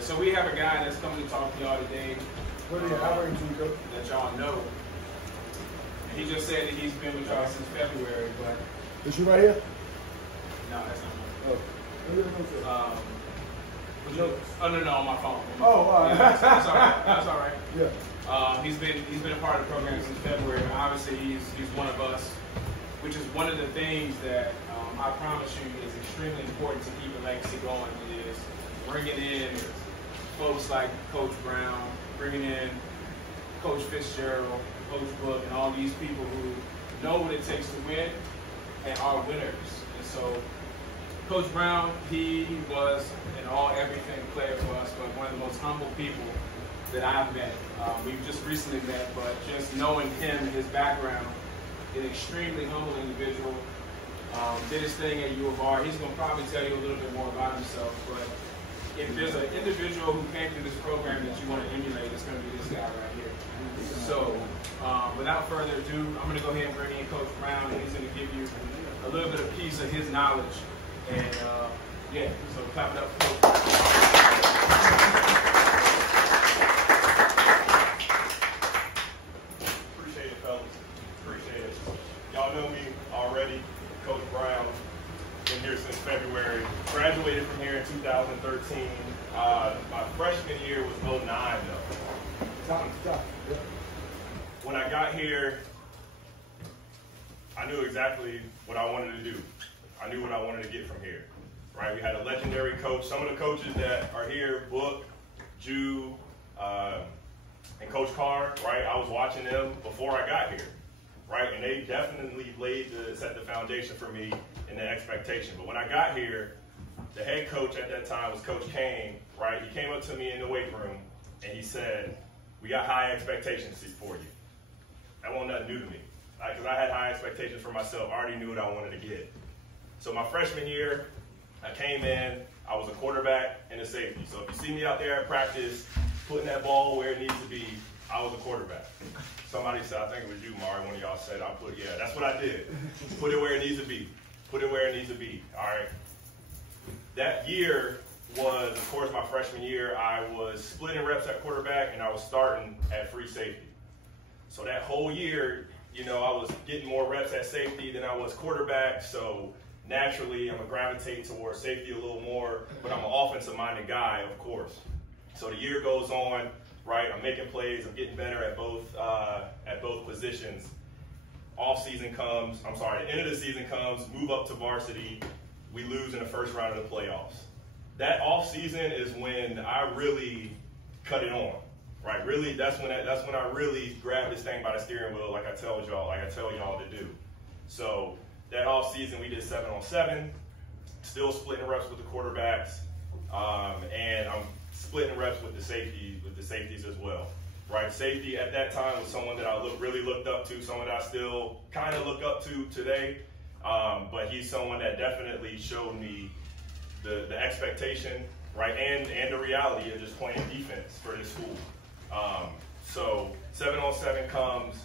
So we have a guy that's coming to talk to y'all today that y'all know. He just said that he's been with y'all since February, but... Is you right here? No, that's not me. No, on my phone. Oh, all right. Yeah, that's all right. That's all right. Yeah. He's been a part of the program since February. Obviously, he's one of us, which is one of the things that I promise you is extremely important to keep a legacy going. Is bringing in folks like Coach Brown, bringing in Coach Fitzgerald, Coach Book, and all these people who know what it takes to win and are winners. And so Coach Brown, he was an all-everything player for us, but one of the most humble people that I've met. We've just recently met, but just knowing him and his background, an extremely humble individual. Did his thing at U of R. He's going to probably tell you a little bit more about himself, but if there's an individual who came through this program that you want to emulate, it's going to be this guy right here. So, without further ado, I'm going to go ahead and bring in Coach Brown, and he's going to give you a little bit of piece of his knowledge. And, yeah, so clap it up for Coach Brown. Appreciate it, fellas. Appreciate it. Y'all know me already. Coach Brown. Been here since February. Graduated from here in 2013. My freshman year was 2009, though. When I got here, I knew exactly what I wanted to do. I knew what I wanted to get from here. Right? We had a legendary coach. Some of the coaches that are here, Book, Jew, and Coach Carr, right? I was watching them before I got here. Right? And they definitely set the foundation for me and the expectation. But when I got here, the head coach at that time was Coach Kane, right? He came up to me in the weight room and he said, "We got high expectations for you." That wasn't nothing new to me, because I had high expectations for myself. I already knew what I wanted to get. So my freshman year, I came in, I was a quarterback and a safety. So if you see me out there at practice, putting that ball where it needs to be, I was a quarterback. Somebody said, I think it was you, Mari, one of y'all said, yeah, that's what I did. Put it where it needs to be. Put it where it needs to be, all right? That year was, of course, my freshman year. I was splitting reps at quarterback, and I was starting at free safety. So that whole year, you know, I was getting more reps at safety than I was quarterback, so naturally I'm going to gravitate towards safety a little more, but I'm an offensive-minded guy, of course. So the year goes on, right? I'm making plays. I'm getting better at both positions. The end of the season comes, move up to varsity. We lose in the first round of the playoffs. That off season is when I really cut it on, right? Really, that's when I really grabbed this thing by the steering wheel, like I tell y'all to do. So that off season, we did 7-on-7, still splitting reps with the quarterbacks, and I'm splitting reps with the safeties as well. Right, safety at that time was someone that I really looked up to, someone that I still kind of look up to today. But he's someone that definitely showed me the expectation, right, and the reality of just playing defense for this school. So 7-on-7 comes,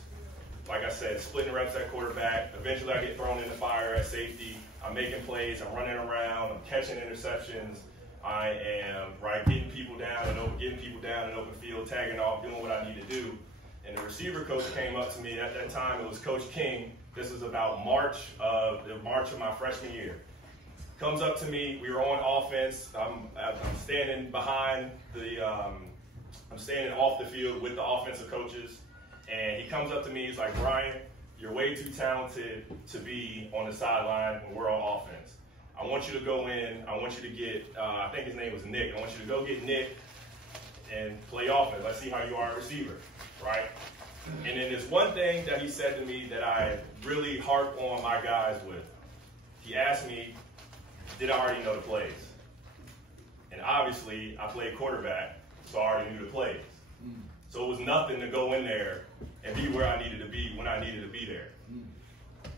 like I said, splitting reps at quarterback. Eventually, I get thrown in the fire at safety. I'm making plays. I'm running around. I'm catching interceptions. I am getting people down in open field, tagging off, doing what I need to do. And the receiver coach came up to me at that time. It was Coach King. This was about March of my freshman year. Comes up to me. We were on offense. I'm standing behind I'm standing off the field with the offensive coaches, and he comes up to me. He's like, "Brian, you're way too talented to be on the sideline when we're on offense. I want you to go in. I want you to get, I think his name was Nick. I want you to go get Nick and play offense. Let's see how you are a receiver," right? And then there's one thing that he said to me that I really harp on my guys with. He asked me, did I already know the plays? And obviously, I played quarterback, so I already knew the plays. So it was nothing to go in there and be where I needed to be when I needed to be there.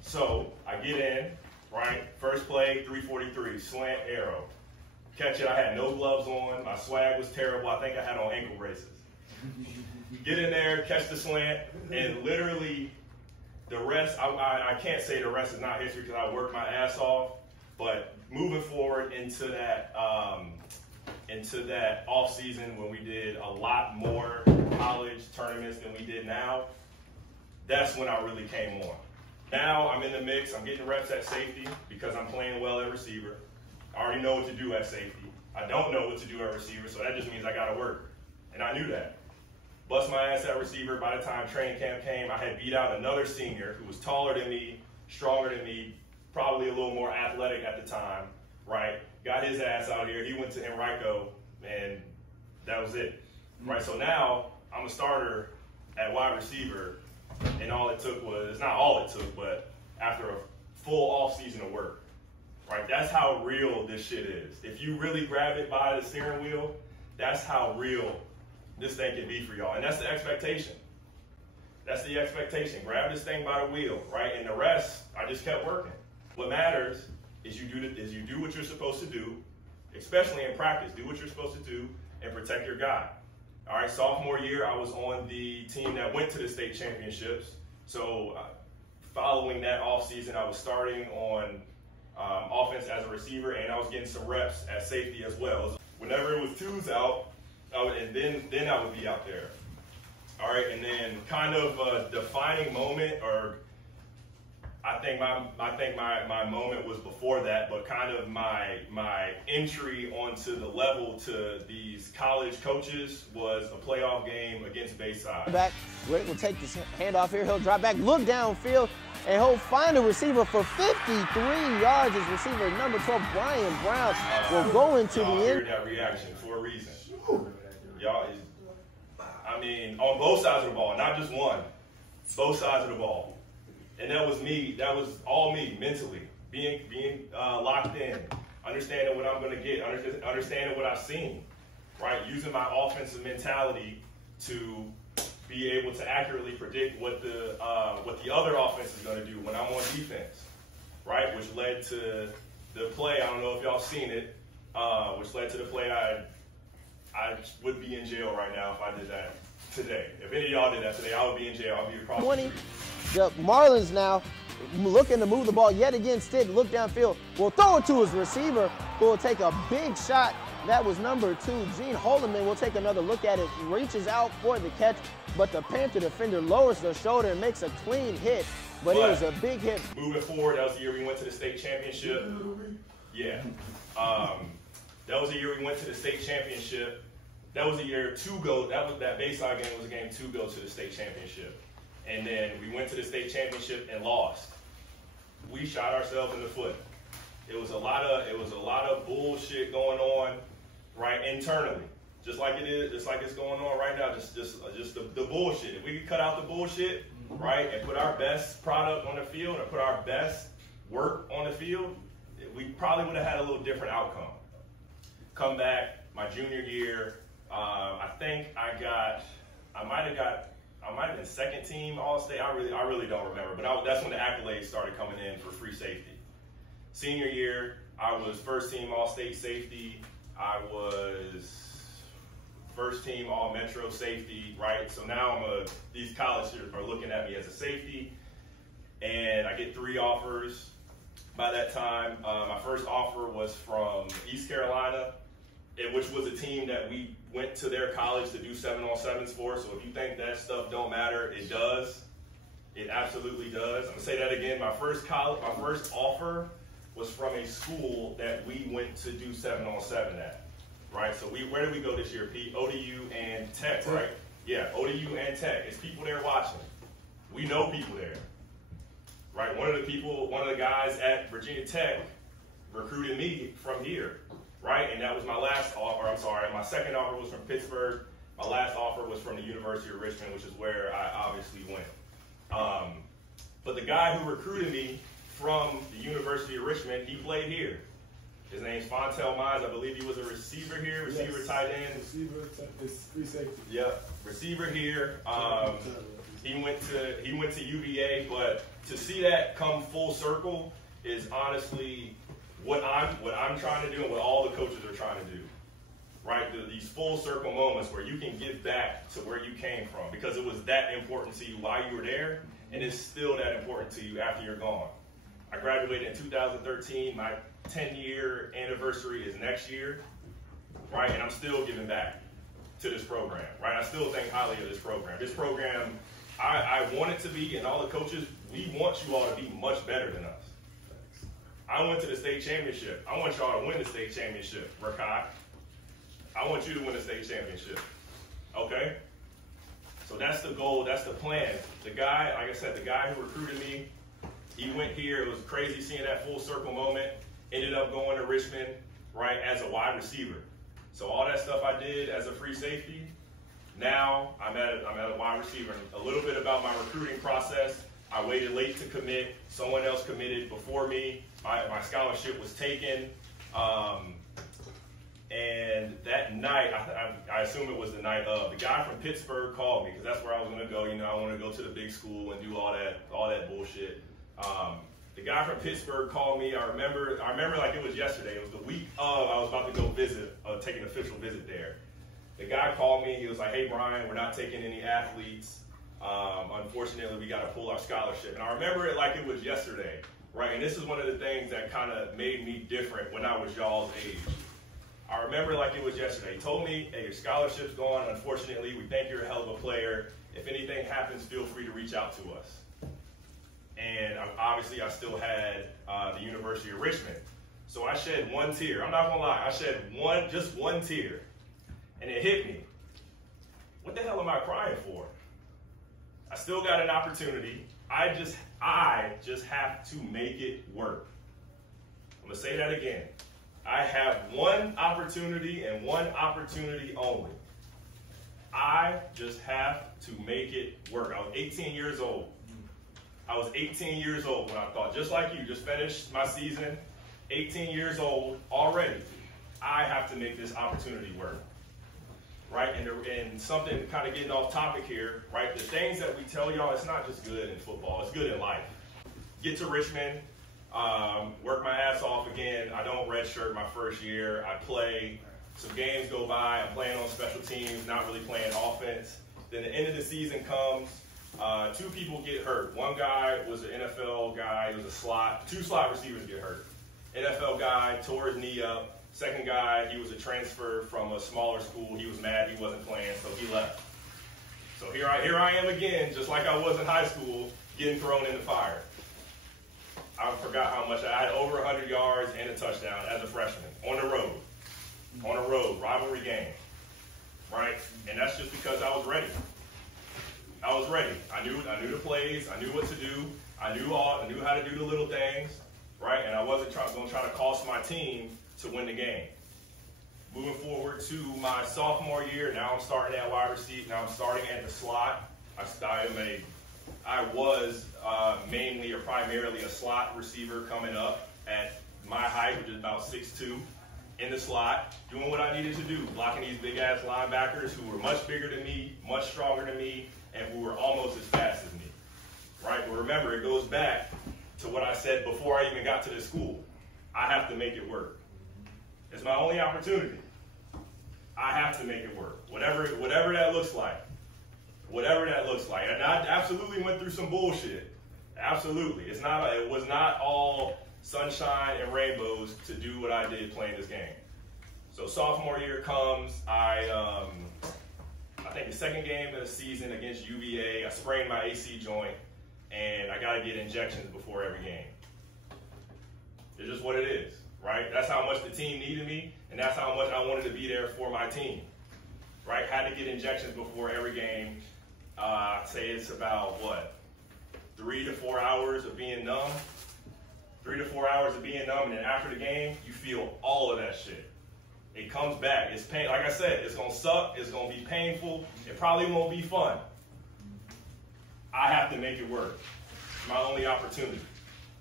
So I get in. Right, first play, 343, slant arrow. Catch it, I had no gloves on, my swag was terrible, I think I had on ankle braces. Get in there, catch the slant, and literally the rest, I can't say the rest is not history because I worked my ass off, but moving forward into that into that off season when we did a lot more college tournaments than we did now, that's when I really came on. Now I'm in the mix. I'm getting reps at safety because I'm playing well at receiver. I already know what to do at safety. I don't know what to do at receiver, so that just means I got to work. And I knew that. Bust my ass at receiver. By the time training camp came, I had beat out another senior who was taller than me, stronger than me, probably a little more athletic at the time, right? Got his ass out here. He went to Henrico, and that was it, right? So now I'm a starter at wide receiver, and all it took was, it's not all it took, but after a full off season of work, right? That's how real this shit is. If you really grab it by the steering wheel, that's how real this thing can be for y'all. And that's the expectation. That's the expectation. Grab this thing by the wheel, right? And the rest, I just kept working. What matters is you do what you're supposed to do, especially in practice. Do what you're supposed to do and protect your guy. All right, sophomore year, I was on the team that went to the state championships. So following that offseason, I was starting on offense as a receiver, and I was getting some reps at safety as well. Whenever it was twos out, and then I would be out there. All right, and then kind of a defining moment, or I think my moment was before that, but kind of my entry onto the level to these college coaches was a playoff game against Bayside. Back, Rick will take this handoff here. He'll drop back, look downfield, and he'll find a receiver for 53 yards. His receiver, number 12, Brian Brown, will go into the end. That reaction for a reason. Y'all, I mean, on both sides of the ball, not just one, both sides of the ball. And that was me. That was all me mentally, being locked in, understanding what I'm going to get, understanding what I've seen, right? Using my offensive mentality to be able to accurately predict what the other offense is going to do when I'm on defense, right? Which led to the play. I don't know if y'all seen it. Which led to the play I would be in jail right now if I did that today. If any of y'all did that today, I would be in jail. I'd be across 20. The Marlins now looking to move the ball yet again. Stick, look downfield. Will throw it to his receiver, who will take a big shot. That was number 2. Gene Holdeman will take another look at it. Reaches out for the catch, but the Panther defender lowers the shoulder and makes a clean hit. But it was a big hit. Moving forward, that was the year we went to the state championship. Yeah. That was the year we went to the state championship. That was the year that Bayside game was a game 2 go to the state championship. And then we went to the state championship and lost. We shot ourselves in the foot. It was a lot of bullshit going on, right, internally. Just like it's going on right now, just the bullshit. If we could cut out the bullshit, right, and put our best product on the field and put our best work on the field, we probably would have had a little different outcome. Come back my junior year, I think I might have been second team All-State. I really don't remember, but that's when the accolades started coming in for free safety. Senior year, I was first team All-State safety. I was first team All-Metro safety, right? So now these colleges are looking at me as a safety, and I get 3 offers by that time. My first offer was from East Carolina, which was a team that we went to their college to do 7-on-7s for. So if you think that stuff don't matter, it does. It absolutely does. I'm gonna say that again. My first offer was from a school that we went to do 7-on-7 at, right? So where did we go this year, Pete? ODU and Tech, right? Yeah, ODU and Tech. It's people there watching. We know people there, right? One of the guys at Virginia Tech recruited me from here. Right, and that was my last offer. I'm sorry, my second offer was from Pittsburgh. My last offer was from the University of Richmond, which is where I obviously went. But the guy who recruited me from the University of Richmond, he played here. His name's Fontel Mines. I believe he was a receiver here, receiver, tight end. Receiver, it's free safety. Yep, receiver here. He went to UVA, but to see that come full circle is honestly what I'm trying to do and what all the coaches are trying to do, right? These full circle moments where you can give back to where you came from because it was that important to you while you were there, and it's still that important to you after you're gone. I graduated in 2013. My 10-year anniversary is next year, right? And I'm still giving back to this program, right? I still think highly of this program. This program, I want it to be, and all the coaches, we want you all to be much better than us. I went to the state championship. I want y'all to win the state championship, Rakai. I want you to win the state championship, okay? So that's the goal, that's the plan. The guy, like I said, the guy who recruited me, he went here. It was crazy seeing that full circle moment. Ended up going to Richmond, right, as a wide receiver. So all that stuff I did as a free safety, now I'm at a wide receiver. A little bit about my recruiting process. I waited late to commit. Someone else committed before me. My scholarship was taken. And that night, I assume it was the night of, the guy from Pittsburgh called me because that's where I was going to go. You know, I want to go to the big school and do all that bullshit. The guy from Pittsburgh called me. I remember like it was yesterday. It was the week of I was about to go visit, take an official visit there. The guy called me. He was like, "Hey, Brian, we're not taking any athletes. Unfortunately, we got to pull our scholarship." And I remember it like it was yesterday, right? And this is one of the things that kind of made me different when I was y'all's age. I remember like it was yesterday. He told me, "Hey, your scholarship's gone. Unfortunately, we think you're a hell of a player. If anything happens, feel free to reach out to us." And obviously, I still had the University of Richmond. So I shed one tear. I'm not gonna lie. I shed just one tear. And it hit me. What the hell am I crying for? I still got an opportunity. I just have to make it work. I'm gonna say that again. I have one opportunity and one opportunity only. I just have to make it work. I was 18 years old. I was 18 years old when I thought, just like you, just finished my season, 18 years old already. I have to make this opportunity work, right? And something kind of getting off topic here, right? The things that we tell y'all, it's not just good in football, it's good in life. Get to Richmond, work my ass off again. I don't redshirt my first year. I play, some games go by, I'm playing on special teams, not really playing offense. Then the end of the season comes, two people get hurt. One guy was an NFL guy, he was a slot, two slot receivers get hurt. NFL guy tore his knee up. Second guy, he was a transfer from a smaller school. He was mad he wasn't playing, so he left. So here I am again, just like I was in high school, getting thrown in the fire. I forgot how much I had, over 100 yards and a touchdown as a freshman on the road. On a road, rivalry game, right? And that's just because I was ready. I was ready. I knew the plays. I knew what to do. I knew how to do the little things, right? And I wasn't going to try to cost my team to win the game. Moving forward to my sophomore year, now I'm starting at wide receiver. Now I'm starting at the slot. I was mainly or primarily a slot receiver coming up at my height, which is about 6'2", in the slot, doing what I needed to do, blocking these big-ass linebackers who were much bigger than me, much stronger than me, and who were almost as fast as me, right? But remember, it goes back to what I said before I even got to this school. I have to make it work. It's my only opportunity. I have to make it work, whatever that looks like. Whatever that looks like. And I absolutely went through some bullshit. Absolutely. It was not all sunshine and rainbows to do what I did playing this game. So sophomore year comes, I think the second game of the season against UVA, I sprained my AC joint, and I got to get injections before every game. It's just what it is, right? That's how much the team needed me, and that's how much I wanted to be there for my team, right? Had to get injections before every game. I'd say it's about, 3 to 4 hours of being numb. 3 to 4 hours of being numb, and then after the game, you feel all of that shit. It comes back. It's pain. Like I said, it's going to suck. It's going to be painful. It probably won't be fun. I have to make it work. It's my only opportunity.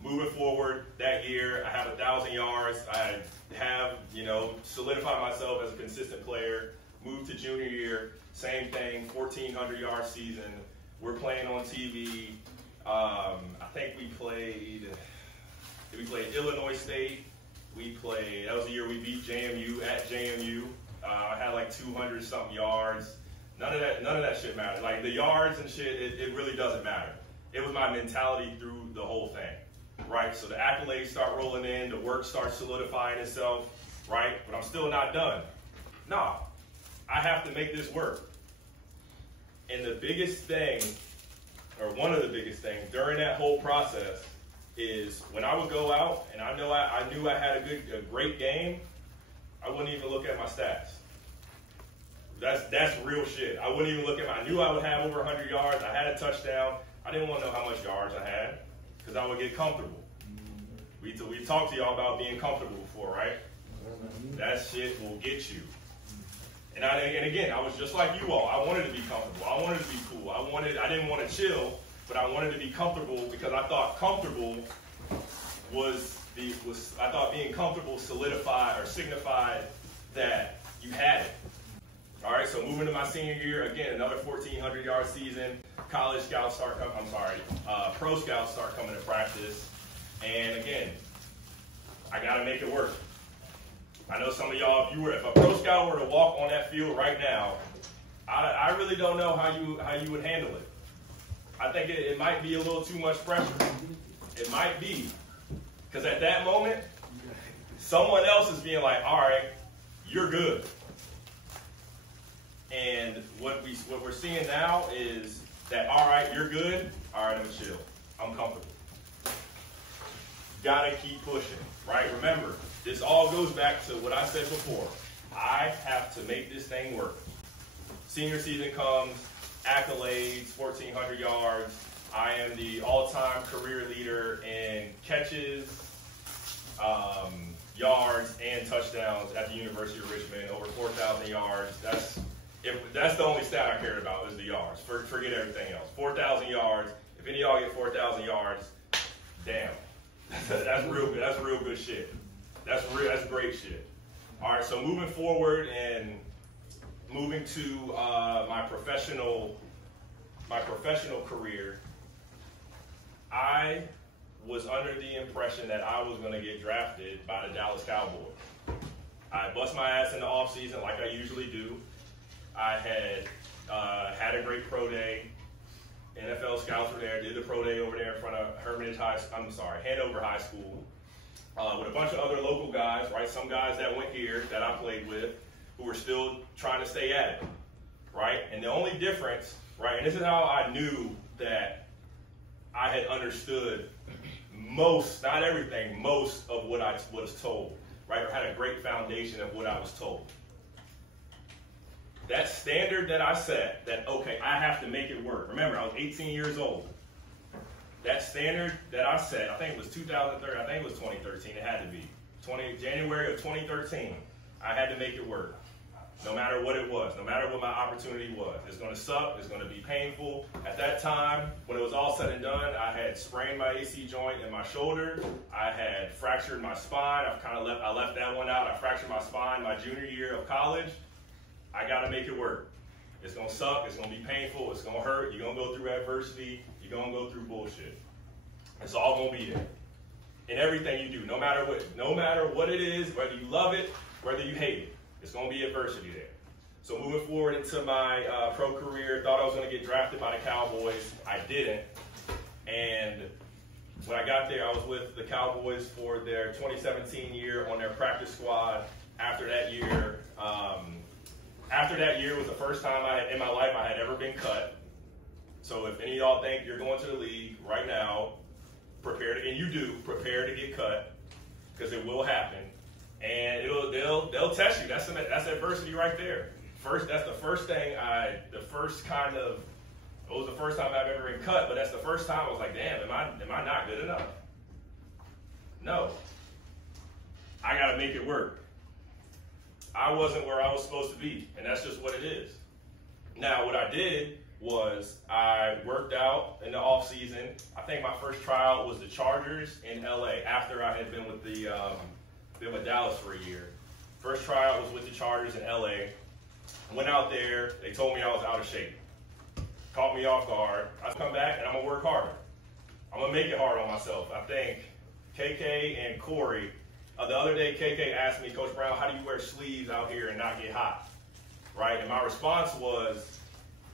Moving forward, that year, I have 1,000 yards. I have, solidified myself as a consistent player. Moved to junior year, same thing, 1,400 yard season. We're playing on TV. I think we played Illinois State. That was the year we beat JMU at JMU. I had like 200 something yards. None of that shit mattered. Like the yards and shit, it really doesn't matter. It was my mentality through the whole thing, right? So the accolades start rolling in, the work starts solidifying itself, right? But I'm still not done. No, I have to make this work. And the biggest thing, or one of the biggest things during that whole process is when I would go out and I knew I had a great game, I wouldn't even look at my stats. That's real shit. I wouldn't even look at I knew I would have over 100 yards. I had a touchdown. I didn't want to know how much yards I had because I would get comfortable. We talked to y'all about being comfortable before, right? That shit will get you. And again, I was just like you all. I wanted to be comfortable. I wanted to be cool. I didn't want to chill, but I wanted to be comfortable because I thought comfortable I thought being comfortable solidified or signified that you had it. All right, so moving to my senior year, again, another 1,400-yard season. College scouts start coming, pro scouts start coming to practice. And again, I got to make it work. I know some of y'all, if a pro scout were to walk on that field right now, I really don't know how you would handle it. I think it might be a little too much pressure. It might be. Because at that moment, someone else is being like, all right, you're good. And what we're seeing now is that, all right, you're good. All right, I'm chill. I'm comfortable. Gotta keep pushing, right? Remember, this all goes back to what I said before. I have to make this thing work. Senior season comes, accolades, 1,400 yards. I am the all-time career leader in catches, yards, and touchdowns at the University of Richmond, over 4,000 yards. That's the only stat I cared about was the yards. Forget everything else. 4,000 yards. If any of y'all get 4,000 yards, damn. That's real good. That's real good shit. That's great shit. All right, so moving forward and moving to my professional career, I was under the impression that I was going to get drafted by the Dallas Cowboys. I bust my ass in the offseason like I usually do. I had a great pro day. NFL scouts were there, did the pro day over there in front of Hanover High School, with a bunch of other local guys, right? Some guys that went here that I played with who were still trying to stay at it, right? And the only difference, right, and this is how I knew that I had understood most, not everything, most of what I was told, right? Or had a great foundation of what I was told. That standard that I set, that, okay, I have to make it work. Remember, I was 18 years old. That standard that I set, I think it was 2013, I think it was 2013, it had to be. January of 2013, I had to make it work. No matter what it was, no matter what my opportunity was. It's going to suck, it's going to be painful. At that time, when it was all said and done, I had sprained my AC joint in my shoulder. I had fractured my spine. I left that one out. I fractured my spine my junior year of college. I got to make it work. It's going to suck. It's going to be painful. It's going to hurt. You're going to go through adversity. You're going to go through bullshit. It's all going to be there. In everything you do, no matter what it is, whether you love it, whether you hate it, it's going to be adversity there. So moving forward into my pro career, thought I was going to get drafted by the Cowboys. I didn't. And when I got there, I was with the Cowboys for their 2017 year on their practice squad. After that year was the first time in my life I had ever been cut. So if any of y'all think you're going to the league right now, prepare to get cut, because it will happen, and they'll test you. That's adversity right there. That's the first thing it was the first time I've ever been cut, but that's the first time I was like, damn, am I not good enough? No. I gotta make it work. I wasn't where I was supposed to be, and that's just what it is. Now, what I did was I worked out in the off season. I think my first tryout was the Chargers in LA after I had been with Dallas for a year. First tryout was with the Chargers in LA. Went out there. They told me I was out of shape. Caught me off guard. I come back and I'm gonna work harder. I'm gonna make it hard on myself. I think KK and Corey. The other day, KK asked me, Coach Brown, how do you wear sleeves out here and not get hot? Right? And my response was,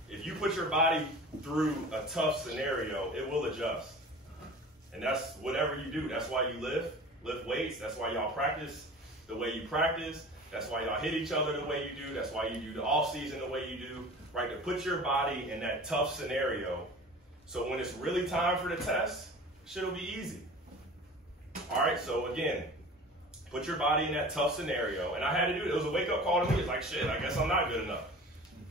if you put your body through a tough scenario, it will adjust. And that's whatever you do. That's why you lift weights. That's why y'all practice the way you practice. That's why y'all hit each other the way you do. That's why you do the off season the way you do, right? To put your body in that tough scenario, so when it's really time for the test, shit'll be easy. All right, so again, put your body in that tough scenario, and I had to do it. It was a wake-up call to me. It's like, shit, I guess I'm not good enough.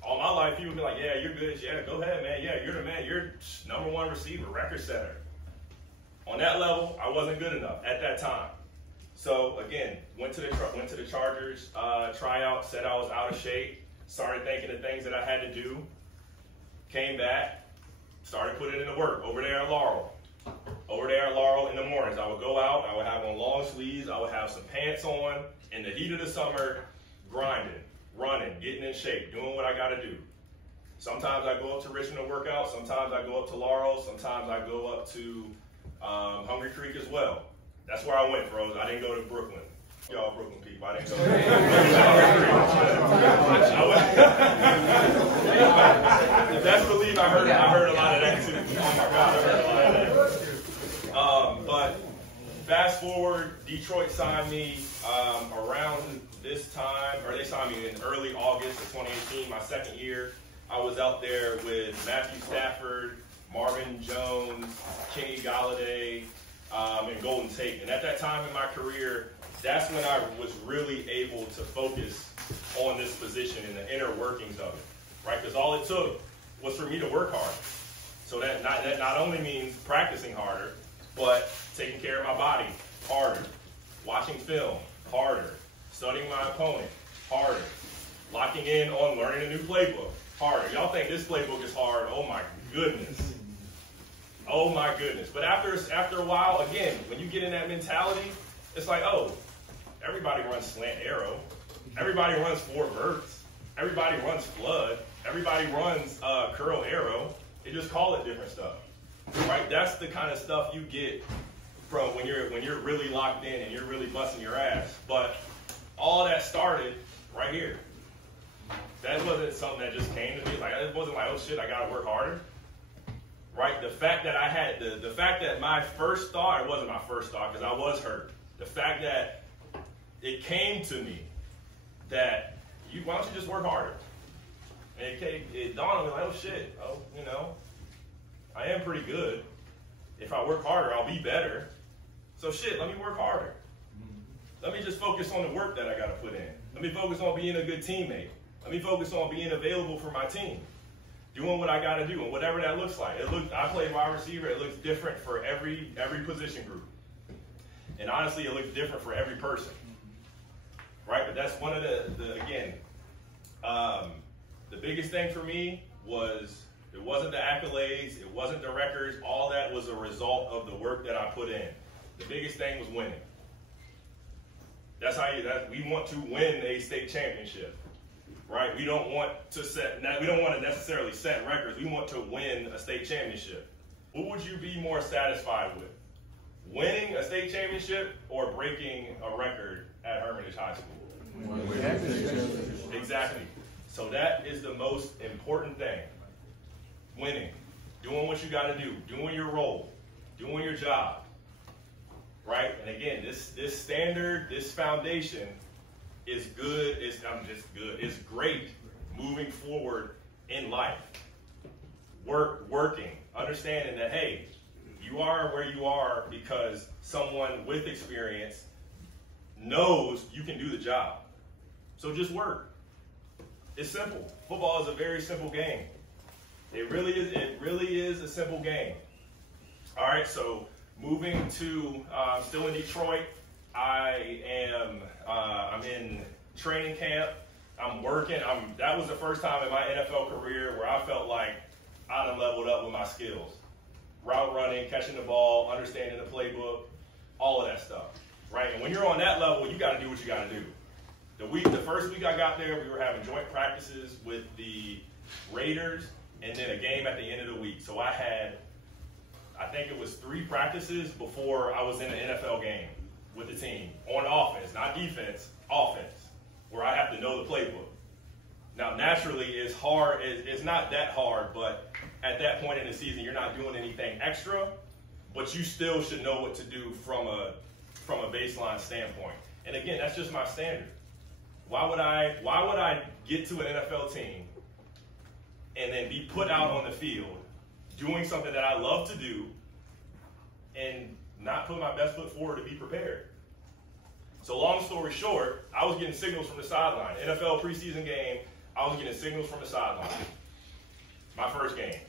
All my life, people be like, yeah, you're good. Yeah, go ahead, man. Yeah, you're the man. You're #1 receiver, record setter. On that level, I wasn't good enough at that time. So again, went to the Chargers tryout, said I was out of shape, started thinking of things that I had to do, came back, started putting in the work over there at Laurel. Over there at Laurel in the mornings, I would go out, I would have on long sleeves, I would have some pants on, in the heat of the summer, grinding, running, getting in shape, doing what I gotta do. Sometimes I go up to Richmond to work out, sometimes I go up to Laurel, sometimes I go up to Hungry Creek as well. That's where I went, bros. I didn't go to Brooklyn. Y'all Brooklyn people, I didn't go to If that's believe, I heard a lot of that too. Oh my God, I heard a lot of that. But fast forward, Detroit signed me around this time, or they signed me in early August of 2018, my second year. I was out there with Matthew Stafford, Marvin Jones, Kenny Galladay, and Golden Tate. And at that time in my career, that's when I was really able to focus on this position and the inner workings of it, right? Because all it took was for me to work hard. So that not only means practicing harder, but taking care of my body harder, watching film harder, studying my opponent harder, locking in on learning a new playbook harder. Y'all think this playbook is hard? Oh my goodness. Oh my goodness. But after a while, again, when you get in that mentality, it's like, oh, everybody runs slant arrow. Everybody runs 4 verts. Everybody runs flood. Everybody runs curl arrow. They just call it different stuff, right? That's the kind of stuff you get from when you're really locked in and you're really busting your ass. But all that started right here. That wasn't something that just came to me. Like, it wasn't like, oh shit, I gotta work harder. Right? The fact that I had the fact that my first thought, it wasn't my first thought because I was hurt. The fact that it came to me that why don't you just work harder? And it dawned on me like, oh shit, I am pretty good. If I work harder, I'll be better. So shit, let me work harder. Let me just focus on the work that I got to put in. Let me focus on being a good teammate. Let me focus on being available for my team. Doing what I got to do, and whatever that looks like. I play wide receiver. It looks different for every position group. And honestly, it looks different for every person. Right? But that's one of the biggest thing for me was it wasn't the accolades, it wasn't the records. All that was a result of the work that I put in. The biggest thing was winning. That's how we want to win a state championship. Right? We don't want to necessarily set records. We want to win a state championship. What would you be more satisfied with? Winning a state championship or breaking a record at Hermitage High School? Exactly. So that is the most important thing. Winning. Doing what you got to do. Doing your role. Doing your job. Right? And again, this standard, this foundation is good. It's great moving forward in life. Working. Understanding that, hey, you are where you are because someone with experience knows you can do the job. So just work. It's simple. Football is a very simple game. It really is a simple game. All right, so moving to still in Detroit. I'm in training camp. I'm working. That was the first time in my NFL career where I felt like I done leveled up with my skills. Route running, catching the ball, understanding the playbook, all of that stuff, right? And when you're on that level, you got to do what you got to do. The first week I got there, we were having joint practices with the Raiders and then a game at the end of the week. So I think it was 3 practices before I was in an NFL game with the team on offense, not defense, offense, where I have to know the playbook. Now, naturally, it's hard. It's not that hard, but at that point in the season, you're not doing anything extra, but you still should know what to do from a baseline standpoint. And again, that's just my standard, Why would I get to an NFL team and then be put out on the field doing something that I love to do and not put my best foot forward to be prepared? So long story short, I was getting signals from the sideline. NFL preseason game, I was getting signals from the sideline. My first game.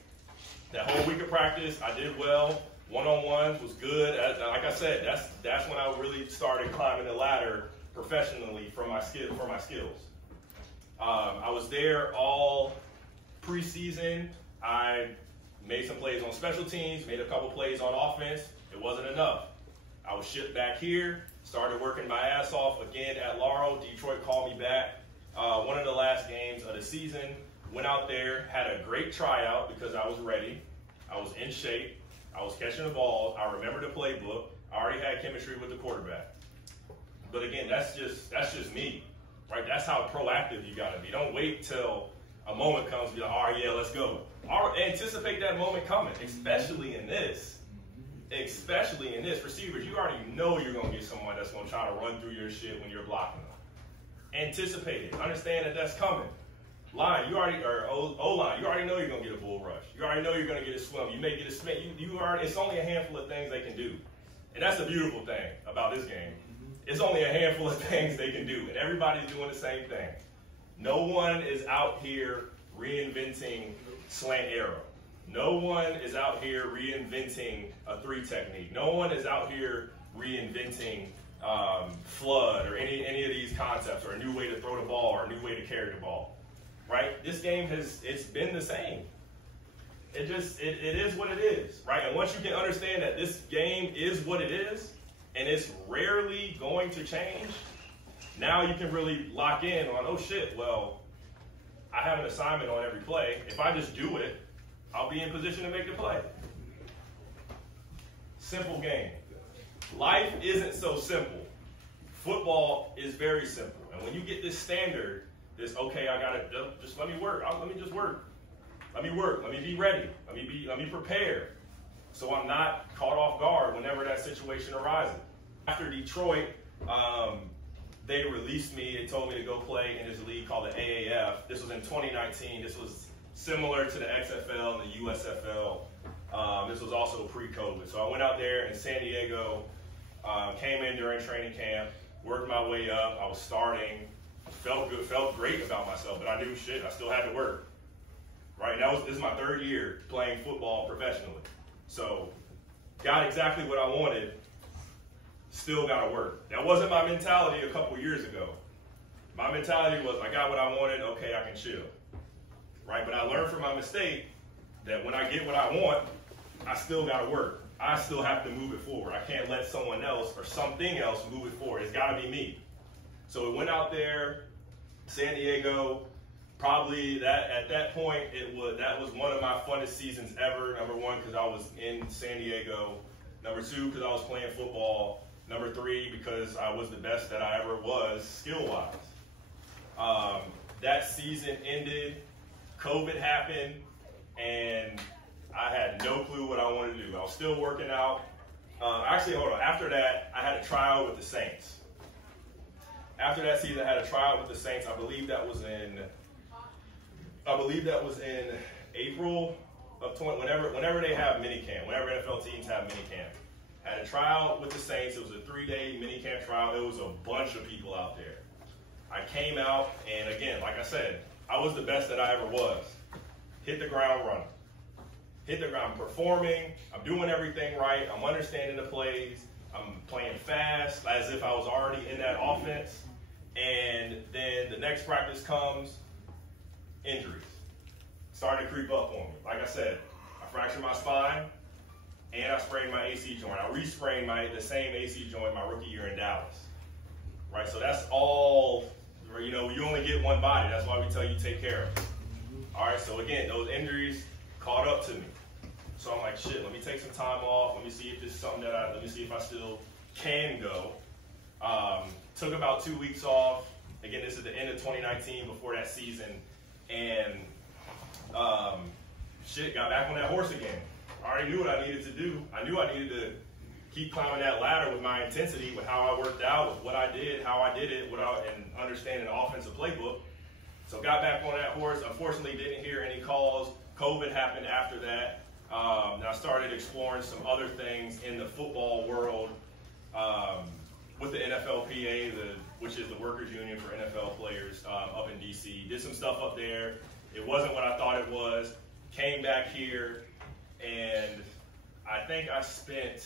That whole week of practice, I did well. One-on-ones was good. Like I said, that's when I really started climbing the ladder professionally for my skills. I was there all preseason. I made some plays on special teams, made a couple plays on offense. It wasn't enough. I was shipped back here, started working my ass off again at Laurel. Detroit called me back. One of the last games of the season, went out there, had a great tryout because I was ready. I was in shape. I was catching the ball. I remember the playbook. I already had chemistry with the quarterback. But again, that's just me, right? That's how proactive you got to be. Don't wait till a moment comes and be like, all right, yeah, let's go. Anticipate that moment coming, especially in this. Especially in this. Receivers, you already know you're going to get someone that's going to try to run through your shit when you're blocking them. Anticipate it. Understand that that's coming. Line, O-line, you already know you're going to get a bull rush. You already know you're going to get a swim. You may get a spin. It's only a handful of things they can do. And that's the beautiful thing about this game. It's only a handful of things they can do. And everybody's doing the same thing. No one is out here reinventing slant arrow. No one is out here reinventing a 3 technique. No one is out here reinventing flood or any of these concepts, or a new way to throw the ball, or a new way to carry the ball. Right? This game it's been the same. It is what it is, right? And once you can understand that this game is what it is, and it's rarely going to change, now you can really lock in on, oh shit, well, I have an assignment on every play. If I just do it, I'll be in position to make the play. Simple game. Life isn't so simple. Football is very simple. And when you get this standard, okay, I gotta just let me work. Let me just work. Let me work. Let me be ready. Let me prepare, so I'm not caught off guard whenever that situation arises. After Detroit, they released me. They told me to go play in this league called the AAF. This was in 2019. This was similar to the XFL and the USFL. This was also pre-COVID. So I went out there in San Diego, came in during training camp, worked my way up. I was starting. Felt good, felt great about myself, but I knew shit, I still had to work. Right? This is my 3rd year playing football professionally. So, got exactly what I wanted, still got to work. That wasn't my mentality a couple years ago. My mentality was, I got what I wanted, okay, I can chill. Right? But I learned from my mistake that when I get what I want, I still got to work. I still have to move it forward. I can't let someone else or something else move it forward. It's got to be me. So we went out there, San Diego. Probably at that point, that was one of my funnest seasons ever. Number 1, because I was in San Diego. Number 2, because I was playing football. Number 3, because I was the best that I ever was skill-wise. That season ended, COVID happened, and I had no clue what I wanted to do. I was still working out. Actually, hold on. After that, I had a tryout with the Saints. After that season, I had a tryout with the Saints. I believe that was in April of 20. Whenever they have minicamp, whenever NFL teams have minicamp, I had a tryout with the Saints. It was a 3-day minicamp trial. There was a bunch of people out there. I came out, and again, like I said, I was the best that I ever was. Hit the ground running. Hit the ground performing. I'm doing everything right. I'm understanding the plays. I'm playing fast as if I was already in that offense. And then the next practice comes, injuries. Starting to creep up on me. Like I said, I fractured my spine and I sprained my AC joint. I re-sprained the same AC joint my rookie year in Dallas. Right, so that's all, you only get one body. That's why we tell you take care of it. All right, so again, those injuries caught up to me. So I'm like, shit, let me take some time off. Let me see if this is something let me see if I still can go. Took about 2 weeks off. Again, this is the end of 2019 before that season. And got back on that horse again. I already knew what I needed to do. I knew I needed to keep climbing that ladder with my intensity, with how I worked out, with what I did, how I did it, and understanding the offensive playbook. So got back on that horse. Unfortunately, didn't hear any calls. COVID happened after that. And I started exploring some other things in the football world with the NFLPA, which is the workers union for NFL players up in DC. Did some stuff up there. It wasn't what I thought it was. Came back here, and I think I spent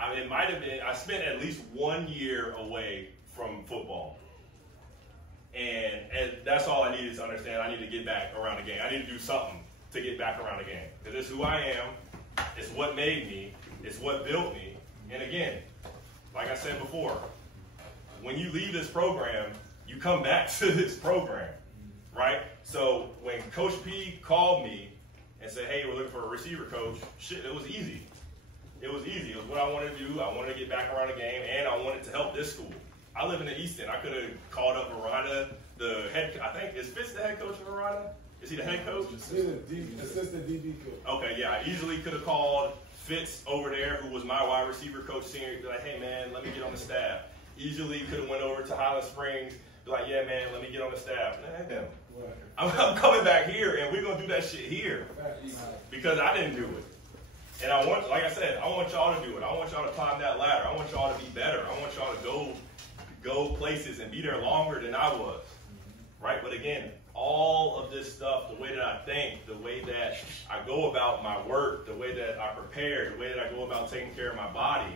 at least 1 year away from football. And that's all I needed to understand. I need to get back around the game. I need to do something to get back around the game. Because it's who I am. It's what made me. It's what built me. And again, like I said before, when you leave this program, you come back to this program, right? So when Coach P called me and said, hey, we're looking for a receiver coach, shit, it was easy. It was easy. It was what I wanted to do. I wanted to get back around the game, and I wanted to help this school. I live in the East End. I could have called up Verona, the head. I think, is Fitz the head coach of Verona? Is he the head coach? He's the assistant DB coach. Okay, yeah. I easily could have called Fitz over there, who was my wide receiver coach senior, be like, hey, man, let me get on the staff. Easily could have went over to Highland Springs, be like, yeah, man, let me get on the staff. Man, I'm coming back here, and we're going to do that shit here because I didn't do it. And I want, like I said, I want y'all to do it. I want y'all to climb that ladder. I want y'all to be better. I want y'all to go places and be there longer than I was, right? But again, all of this stuff, the way that I think, the way that I go about my work, the way that I prepare, the way that I go about taking care of my body,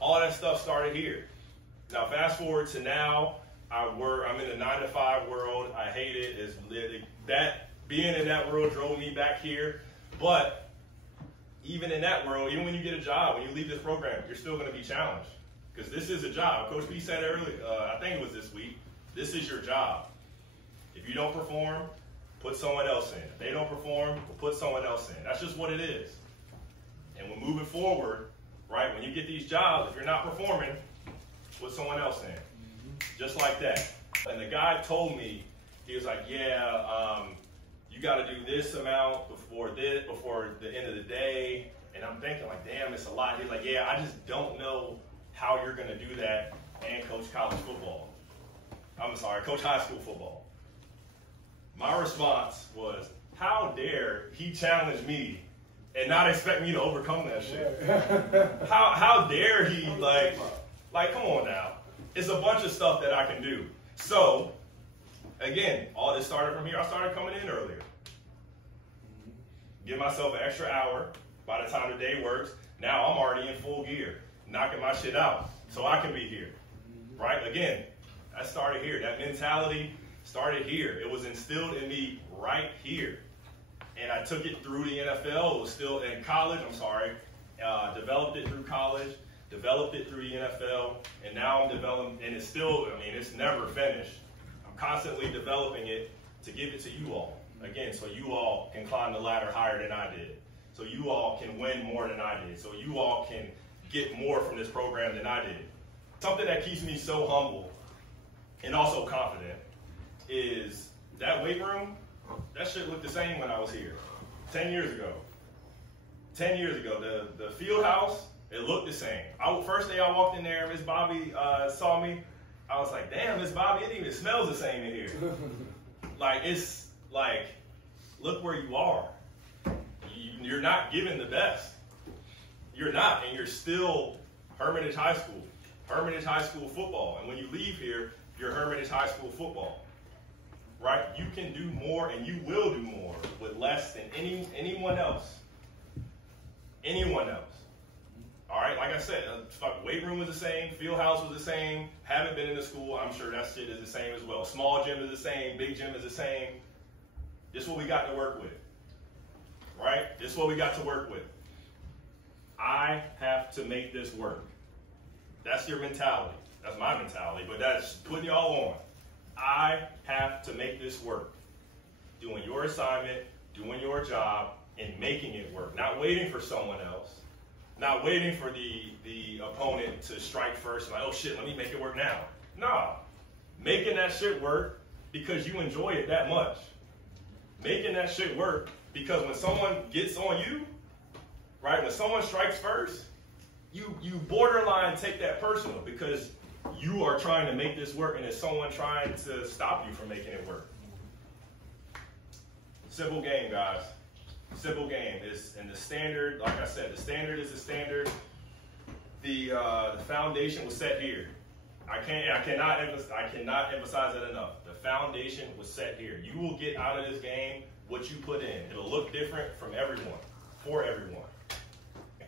all that stuff started here. Now, fast forward to now, I'm in the 9-to-5 world. I hate it. Being in that world drove me back here. But even in that world, even when you get a job, when you leave this program, you're still going to be challenged. Because this is a job. Coach B said earlier, I think it was this week, this is your job. If you don't perform, put someone else in. If they don't perform, put someone else in. That's just what it is. And when moving forward, right, when you get these jobs, if you're not performing, put someone else in. Just like that. And the guy told me, he was like, yeah, you got to do this amount before the end of the day. And I'm thinking like, damn, it's a lot. He's like, yeah, I just don't know how you're going to do that and coach college football. I'm sorry, coach high school football. My response was, how dare he challenge me and not expect me to overcome that shit? How dare he, like, come on now. It's a bunch of stuff that I can do. So, again, all this started from here. I started coming in earlier. Give myself an extra hour by the time the day works. Now I'm already in full gear, knocking my shit out so I can be here, right? Again, that started here. That mentality started here. It was instilled in me right here. And I took it through the NFL. It was still in college, developed it through college, developed it through the NFL, and now I'm developing, and it's still, it's never finished. I'm constantly developing it to give it to you all. Again, so you all can climb the ladder higher than I did. So you all can win more than I did. So you all can get more from this program than I did. Something that keeps me so humble and also confident is that weight room, that shit looked the same when I was here 10 years ago. 10 years ago, the field house, it looked the same. First day I walked in there, Miss Bobby saw me. I was like, damn, Miss Bobby, it even smells the same in here. It's like, look where you are. You're not giving the best. You're not, and you're still Hermitage High School. Hermitage High School football. And when you leave here, you're Hermitage High School football. Right? You can do more, and you will do more with less than anyone else. Anyone else. All right? Like I said, weight room was the same. Field house was the same. Haven't been in the school. I'm sure that shit is the same as well. Small gym is the same. Big gym is the same. This is what we got to work with. Right? This is what we got to work with. I have to make this work. That's your mentality. That's my mentality, but that's putting y'all on. I have to make this work. Doing your assignment, doing your job, and making it work. Not waiting for someone else. Not waiting for the opponent to strike first. Like, oh shit, let me make it work now. Nah. Making that shit work because you enjoy it that much. Making that shit work because when someone gets on you, right, when someone strikes first, you borderline take that personal because you are trying to make this work and there's someone trying to stop you from making it work. Simple game, guys. Simple game. And the standard, like I said, the standard is the standard. The foundation was set here. I cannot emphasize that enough. The foundation was set here. You will get out of this game what you put in. It'll look different from everyone, for everyone.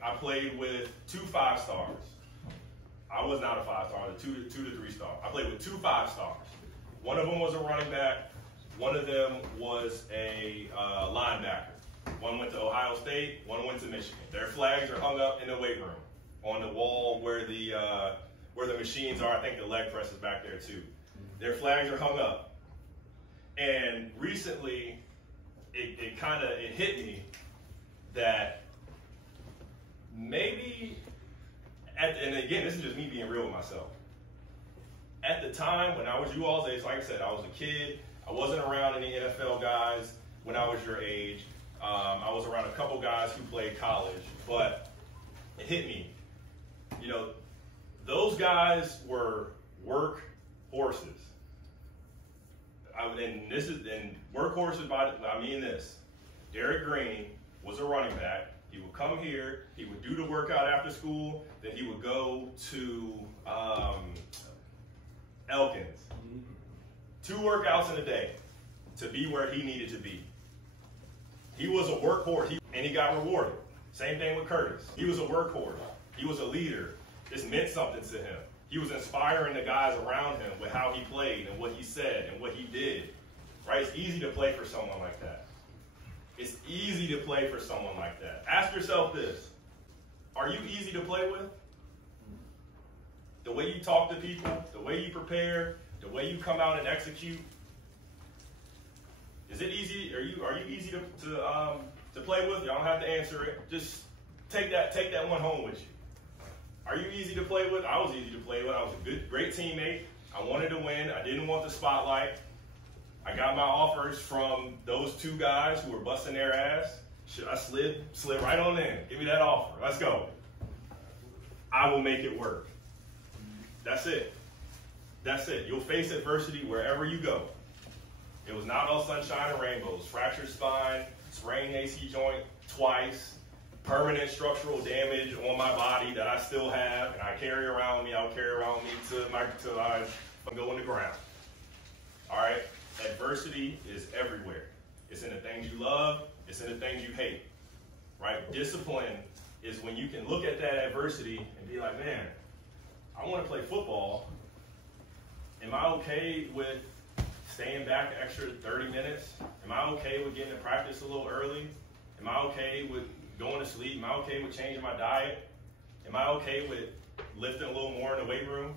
I played with 2 5-stars. I was not a 5-star, a 2 to 3 star. I played with 2 5-stars. One of them was a running back. One of them was a linebacker. One went to Ohio State. One went to Michigan. Their flags are hung up in the weight room on the wall where the machines are. I think the leg press is back there too. Their flags are hung up. And recently, it hit me that maybe, and again, this is just me being real with myself. At the time when I was you all's age, like I said, I was a kid. I wasn't around any NFL guys when I was your age. I was around a couple guys who played college, but it hit me. You know, those guys were work horses. And work horses, I mean this. Derek Green was a running back. He would come here, he would do the workout after school, then he would go to Elkins. 2 workouts in a day to be where he needed to be. He was a workhorse, and he got rewarded. Same thing with Curtis. He was a workhorse. He was a leader. This meant something to him. He was inspiring the guys around him with how he played and what he said and what he did. Right? It's easy to play for someone like that. It's easy to play for someone like that. Ask yourself this. Are you easy to play with? The way you talk to people, the way you prepare, the way you come out and execute. Is it easy? Are you easy to play with? Y'all don't have to answer it. Just take that one home with you. Are you easy to play with? I was easy to play with. I was a great teammate. I wanted to win. I didn't want the spotlight. I got my offers from those 2 guys who were busting their ass. I slid right on in. Give me that offer. Let's go. I will make it work. That's it. That's it. You'll face adversity wherever you go. It was not all sunshine and rainbows. Fractured spine, sprained AC joint twice, permanent structural damage on my body that I still have, and I carry around with me. I'll carry around with me till I go in the ground. All right? Adversity is everywhere. It's in the things you love. It's in the things you hate. Right? Discipline is when you can look at that adversity and be like, man, I want to play football. Am I okay with staying back an extra 30 minutes? Am I okay with getting to practice a little early? Am I okay with going to sleep? Am I okay with changing my diet? Am I okay with lifting a little more in the weight room?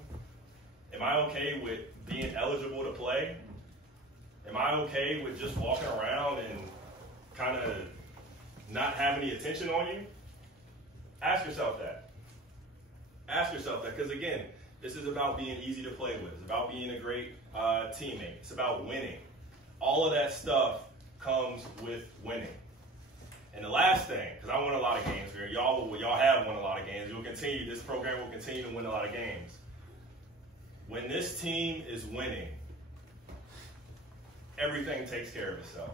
Am I okay with being eligible to play? Am I okay with just walking around and kind of not having any attention on you? Ask yourself that. Ask yourself that, because again, this is about being easy to play with. It's about being a great teammate. It's about winning. All of that stuff comes with winning. And the last thing, because I won a lot of games here, y'all have won a lot of games. This program will continue to win a lot of games. When this team is winning, everything takes care of itself.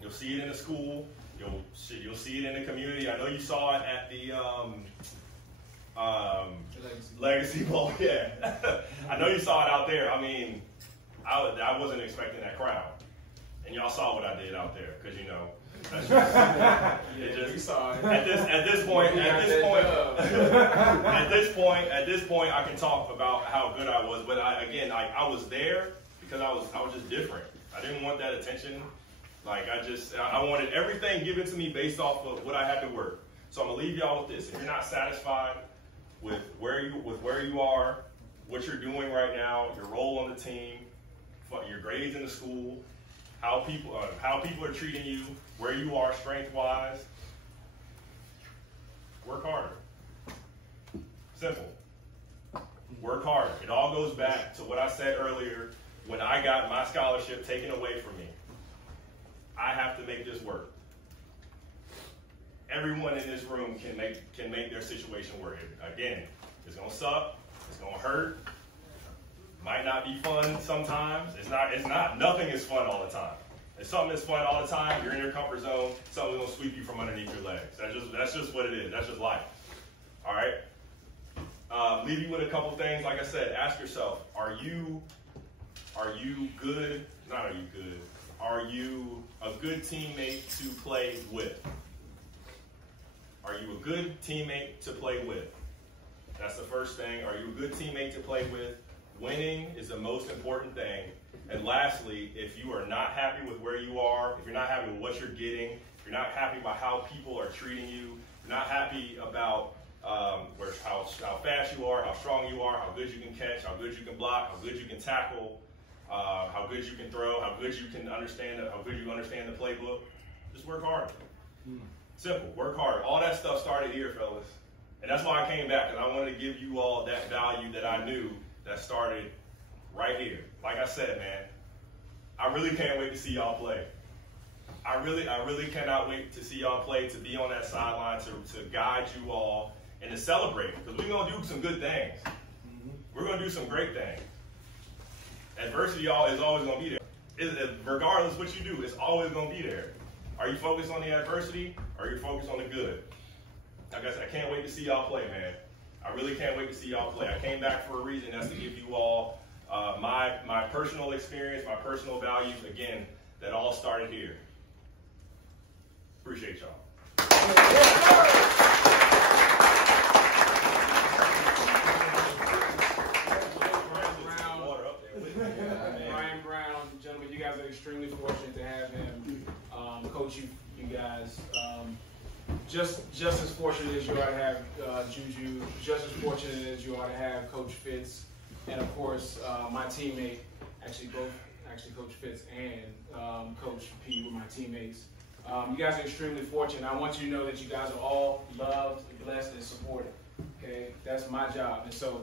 You'll see it in the school. You'll see it in the community. I know you saw it at the Legacy Bowl. Yeah, I know you saw it out there. I mean, I wasn't expecting that crowd, and y'all saw what I did out there because that's just, we saw it. At this point, I can talk about how good I was. But I was there because I was just different. I didn't want that attention. I wanted everything given to me based off of what I had to work. So I'm gonna leave y'all with this. If you're not satisfied with where you are, what you're doing right now, your role on the team, your grades in the school, how people are treating you, where you are strength-wise, work harder. Simple. Work harder. It all goes back to what I said earlier when I got my scholarship taken away from me. I have to make this work. everyone in this room can make their situation work. Again, it's gonna suck, it's gonna hurt, might not be fun sometimes. It's not, nothing is fun all the time. If something is fun all the time, you're in your comfort zone, something's gonna sweep you from underneath your legs. That's just what it is, that's just life. All right? Leave you with a couple things. Like I said, ask yourself, are you good? Not are you good. Are you a good teammate to play with? Are you a good teammate to play with? That's the first thing. Are you a good teammate to play with? Winning is the most important thing. And lastly, if you are not happy with where you are, if you're not happy with what you're getting, if you're not happy about how people are treating you, if you're not happy about how fast you are, how strong you are, how good you can catch, how good you can block, how good you can tackle, how good you can throw, how good you can understand, how good you understand the playbook, just work hard. Simple, work hard. All that stuff started here, fellas. And that's why I came back, because I wanted to give you all that value that I knew that started right here. Like I said, man, I really can't wait to see y'all play. I really cannot wait to see y'all play, to be on that sideline, to guide you all, and to celebrate, because we're going to do some good things. We're going to do some great things. Adversity is always going to be there. Regardless what you do, it's always going to be there. Are you focused on the adversity, or are you focused on the good? Like I said, I can't wait to see y'all play, man. I really can't wait to see y'all play. I came back for a reason. That's to give you all my personal experience, my personal values, again, that all started here. Appreciate y'all. Gentlemen, you guys are extremely fortunate to have him coach you guys. Just as fortunate as you are to have Juju, just as fortunate as you are to have Coach Fitz, and of course my teammate, actually Coach Fitz and Coach P were my teammates. You guys are extremely fortunate. I want you to know that you guys are all loved, blessed, and supported. Okay, that's my job. And so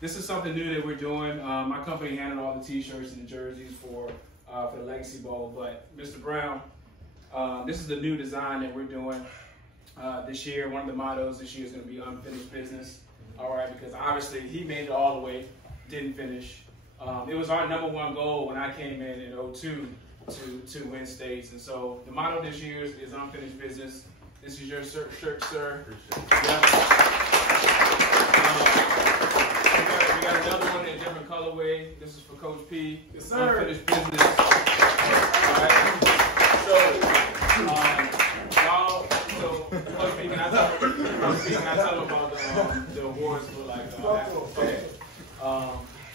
this is something new that we're doing. My company handled all the T-shirts and the jerseys for the Legacy Bowl. But Mr. Brown, this is the new design that we're doing this year. One of the mottos this year is going to be unfinished business. All right, because obviously he made it all the way, didn't finish. It was our #1 goal when I came in 2002 to win states. And so the motto this year is unfinished business. This is your shirt, sir. Yep. We got another one in a different colorway. This is for Coach P. Yes, sir. Unfinished business. All right. Coach P, can I tell them about the awards for okay.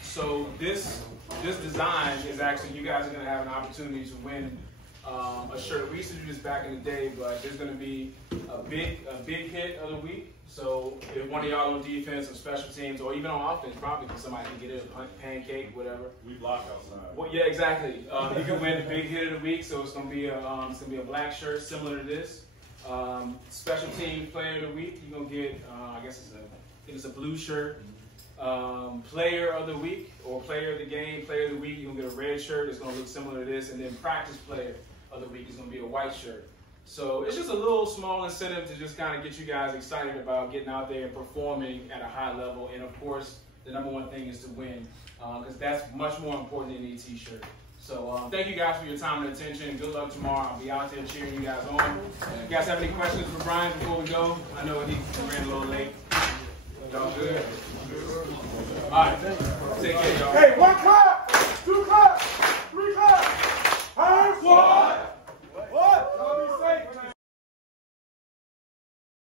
So this design is actually, you guys are going to have an opportunity to win a shirt. We used to do this back in the day, but there's going to be a big hit of the week. So if one of y'all on defense or special teams, or even on offense, probably because somebody can get it, a pancake, whatever. We block outside. Well, yeah, exactly. You can win the big hit of the week. So it's going to be a black shirt similar to this. Special team player of the week, you're going to get, I guess it's a blue shirt. Player of the week or player of the game, player of the week, you're going to get a red shirt. It's going to look similar to this. And then practice player of the week is going to be a white shirt. So it's just a little small incentive to just kind of get you guys excited about getting out there and performing at a high level. And of course, the #1 thing is to win, because that's much more important than any t-shirt. So thank you guys for your time and attention. Good luck tomorrow. I'll be out there cheering you guys on. You guys have any questions for Brian before we go? I know he ran a little late. Y'all good? All right. Take care, y'all. Hey, one call.